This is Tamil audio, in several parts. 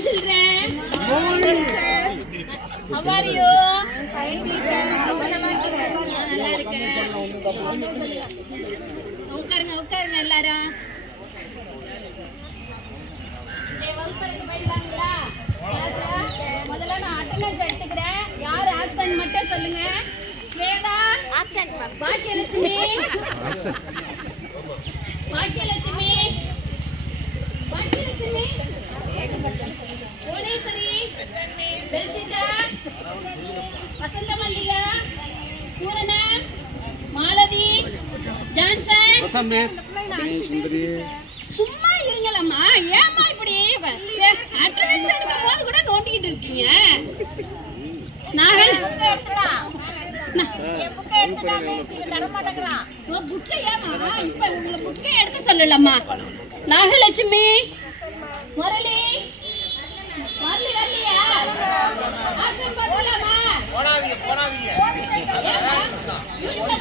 morning, children. Morning, teacher. How are you? Fine, teacher. நல்லா இருக்கேன். உட்காருங்க எல்லாரும். வகுப்பறைக்கு போயிடலாங்களா? முதல்ல நான் அட்டெண்டன்ஸ் எடுத்துக்கிறேன். யார் ஆப்சென்ட் மட்டும் சொல்லுங்க. ஸ்வேதா ஆப்சென்ட். பாக்கியலட்சுமி பாக்கியலட்சுமி கோடேஸ்வரி பெல்சிட்டா வசந்த மல்லிகா பூரண மாலதி ஜான்சன் சும்மா இருங்களம்மா. ஏம்மா இப்படி அட்டெண்டன்ஸ் எடுக்கும் போது கூட நோண்டிக்கிட்டு இருக்கீங்க? நாகல் எடுக்க சொல்லலம்மா. நாகலட்சுமி முரளி வரலையா?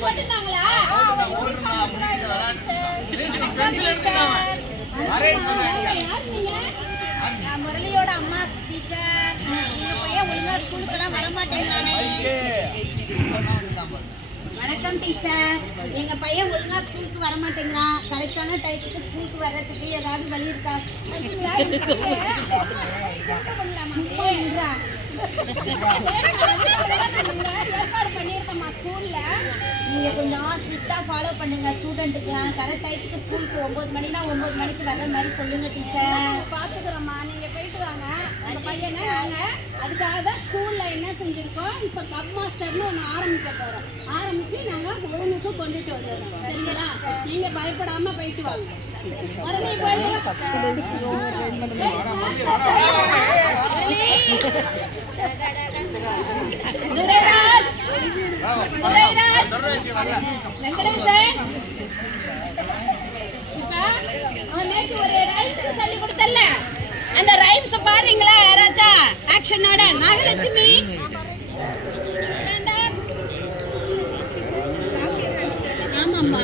போட்டுட்டாங்களா? நான் முரளியோட அம்மா டீச்சர். எங்க பையன் ஒழுங்கா ஸ்கூலுக்கெல்லாம் வரமாட்டேங்கிறானே. வணக்கம் டீச்சர். எங்க பையன் ஒழுங்கா ஸ்கூலுக்கு வரமாட்டேங்கிறான். கரெக்டான டைத்துக்கு ஸ்கூலுக்கு வர்றதுக்கு ஏதாவது வழி இருக்கா? நீங்க கொஞ்சம் ஸ்ட்ரிக்டா ஃபாலோ பண்ணுங்க. ஸ்டூடெண்ட்டுக்குலாம் கரெக்ட் டைத்துக்கு ஸ்கூலுக்கு 9 மணினா 9 மணிக்கு வர்ற மாதிரி சொல்லுங்க டீச்சர். பாத்துக்கிறோம்மா, நீங்க போயிட்டு வாங்க. அந்த பையனை நாங்க அதுக்காக தான் ஸ்கூல்ல என்ன செஞ்சிருக்கோம், இப்ப கப் மாஸ்டர்னு ஒன்று ஆரம்பிக்க போறோம். ஆரம்பிச்சு நாங்க ஒழுங்குக்கு கொண்டுட்டு வந்துடுறோம். சரிங்களா? நீங்க பயப்படாம போயிட்டு வாங்க. மறுபடியும் வெங்கடேசன் நேற்று ஒரு ரைம்ஸ் சொல்லி கொடுத்தல, அந்த ரைம்ஸ் பாருங்களா யாராச்சா ஆக்ஷனோட? நாகலட்சுமி ஆமாம்மா.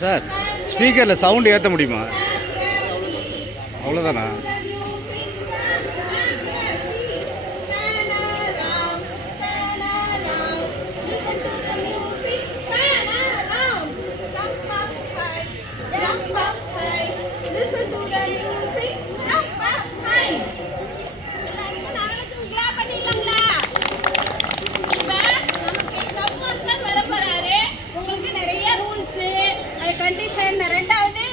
சார், ஸ்பீக்கரில் சவுண்டு ஏற்ற முடியுமா? அவ்வளோதானா? ரெண்டாவது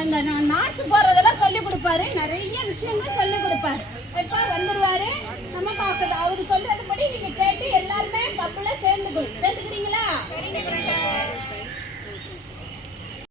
அந்த நாட்ஸ் போறதெல்லாம் சொல்லி கொடுப்பாரு. நிறைய விஷயங்கள் சொல்லி கொடுப்பாரு. எப்ப வந்துருவாரு நம்ம பார்க்குது அவரு சொல்றது